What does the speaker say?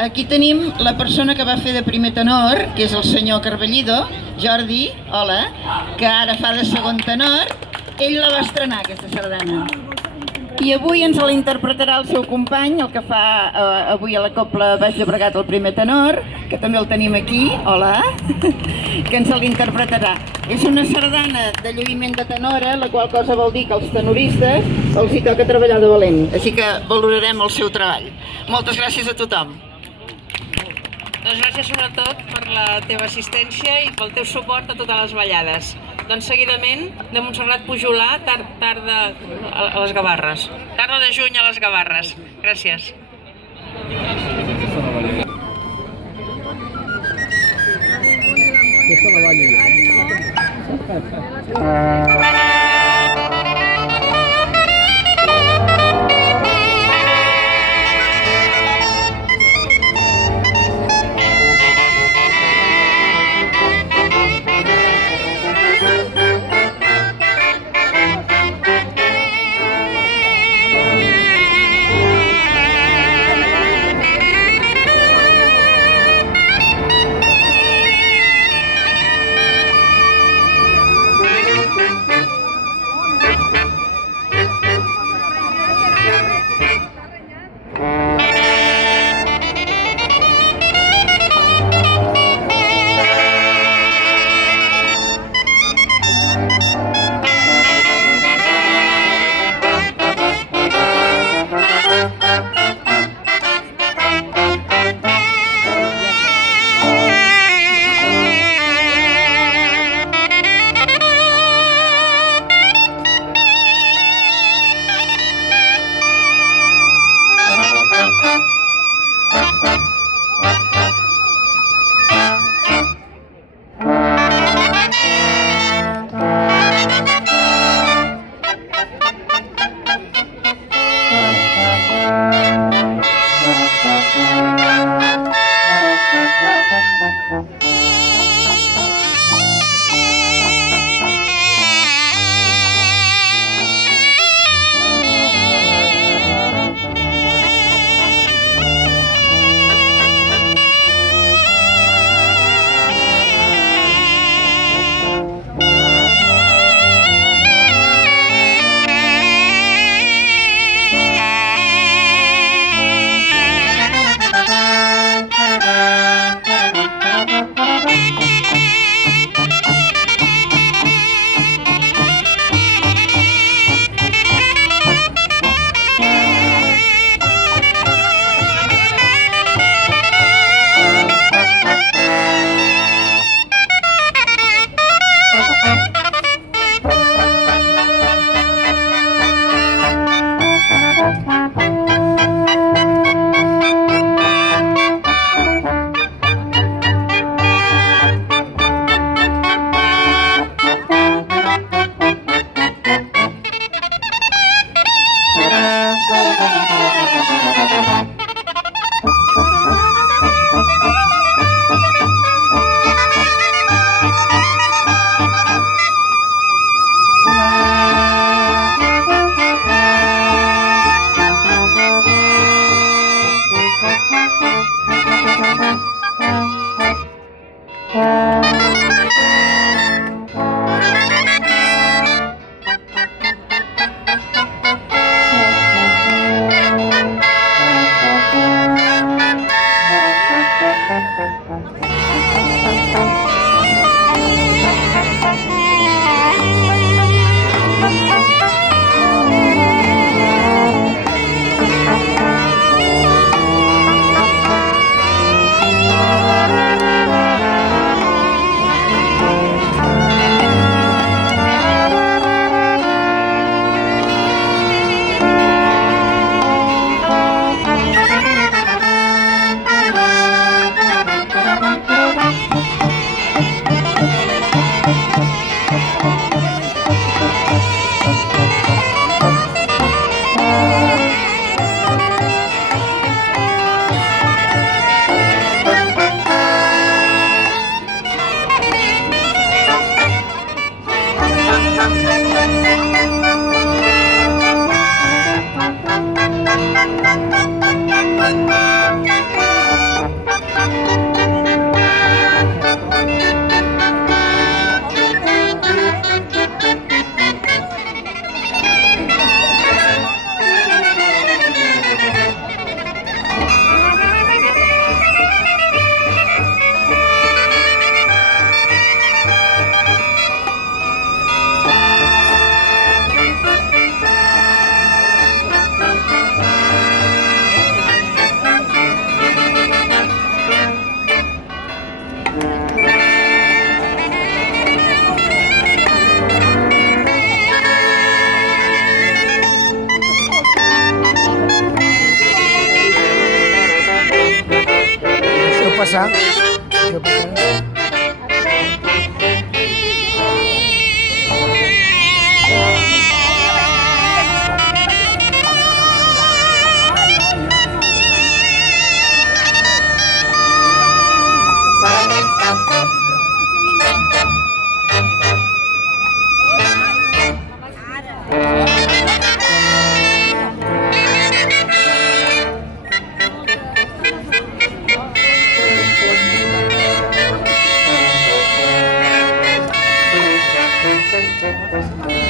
aquí tenim la persona que va fer de primer tenor, que és el senyor Carballido, Jordi, hola, que ara fa de segon tenor. Ell la va estrenar, aquesta sardana. I avui ens la interpretarà el seu company, el que fa avui a la Cobla Baix Llobregat el primer tenor, que també el tenim aquí, hola, que ens l'interpretarà. És una sardana de lluïment de tenora, la qual cosa vol dir que als tenoristes els hi toca treballar de valent, així que valorarem el seu treball. Moltes gràcies a tothom. Doncs gràcies sobretot per la teva assistència i pel teu suport a totes les ballades. Doncs seguidament de Montserrat Pujolà, tarda a les Gavarres. Tarda de juny a les Gavarres. Gràcies. Aquesta la ballo jo. passar. Deixeu passar. Thank you.